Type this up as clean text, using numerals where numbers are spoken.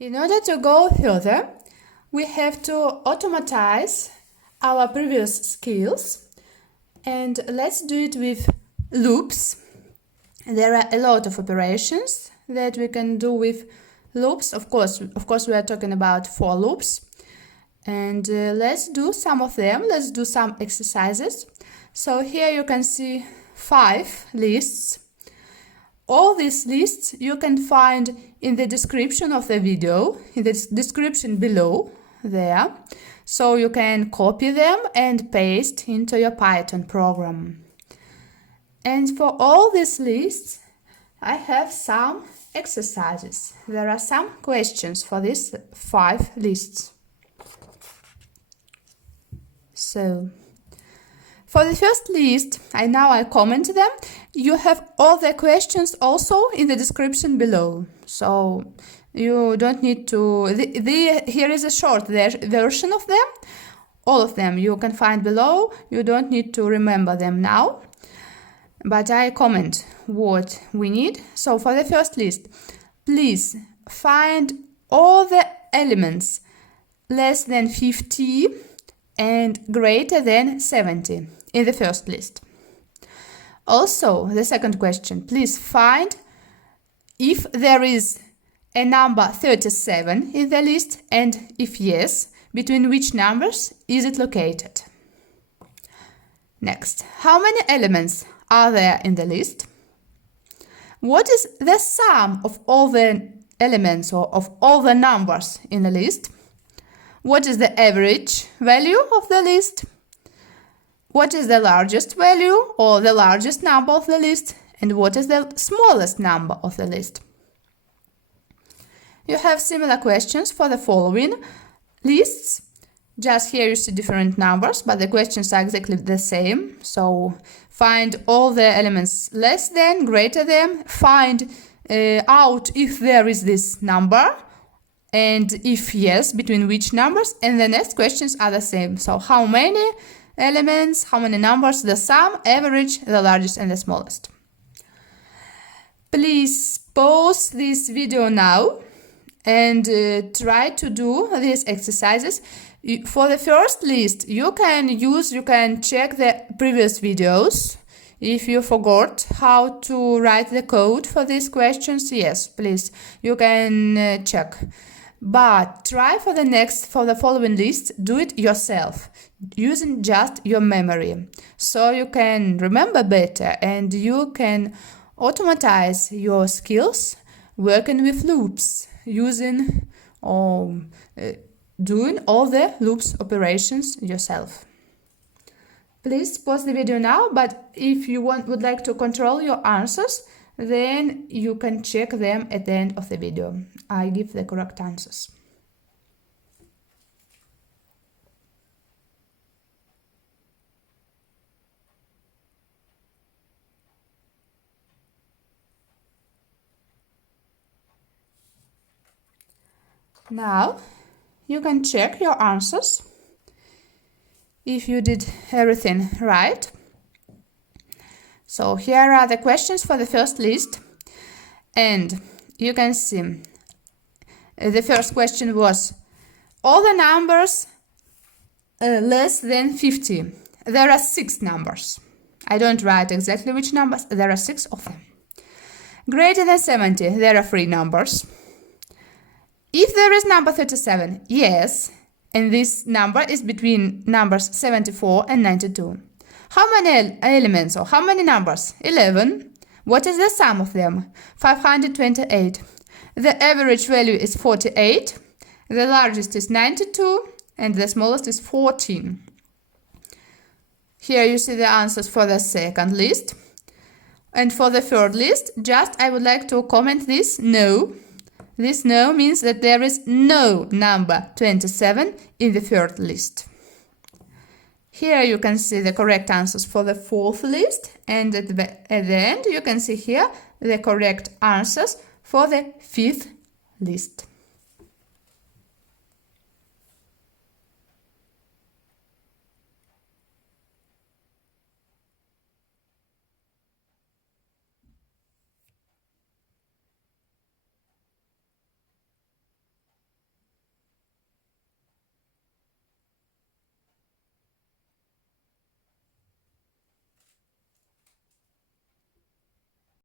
In order to go further, we have to automatize our previous skills, and let's do it with loops. There are a lot of operations that we can do with loops. Of course, we are talking about for loops, and let's do some of them. Let's do some exercises. So here you can see 5 lists. All these lists you can find in the description of the video, in the description below there. So you can copy them and paste into your Python program. And for all these lists, I have some exercises. There are some questions for these 5 lists. So, for the first list, I comment them. You have all the questions also in the description below. So you don't need to... here is a short version of them. All of them you can find below. You don't need to remember them now. But I comment what we need. So for the first list, please find all the elements less than 50 and greater than 70 in the first list. Also, the second question, please find if there is a number 37 in the list, and if yes, between which numbers is it located. Next, how many elements are there in the list? What is the sum of all the elements or of all the numbers in the list? What is the average value of the list? What is the largest value or the largest number of the list? And what is the smallest number of the list? You have similar questions for the following lists. Just here you see different numbers, but the questions are exactly the same. So find all the elements less than, greater than, find out if there is this number, and if yes, between which numbers, and the next questions are the same. So how many elements, how many numbers, the sum, average, the largest and the smallest. Please pause this video now and try to do these exercises. For the first list, you can check the previous videos. If you forgot how to write the code for these questions, yes, please, you can check. But try for the following list, do it yourself, using just your memory, so you can remember better and you can automatize your skills working with loops, using or doing all the loops operations yourself. Please pause the video now, but if you would like to control your answers, then you can check them at the end of the video. I give the correct answers. Now, you can check your answers if you did everything right. So here are the questions for the first list, and you can see the first question was all the numbers less than 50. There are 6 numbers. I don't write exactly which numbers, there are 6 of them. Greater than 70, there are 3 numbers. If there is number 37, yes, and this number is between numbers 74 and 92. How many elements or how many numbers? 11. What is the sum of them? 528. The average value is 48. The largest is 92 and the smallest is 14. Here you see the answers for the second list. And for the third list, I would like to comment this no. This no means that there is no number 27 in the third list. Here you can see the correct answers for the fourth list, and at the end you can see here the correct answers for the fifth list.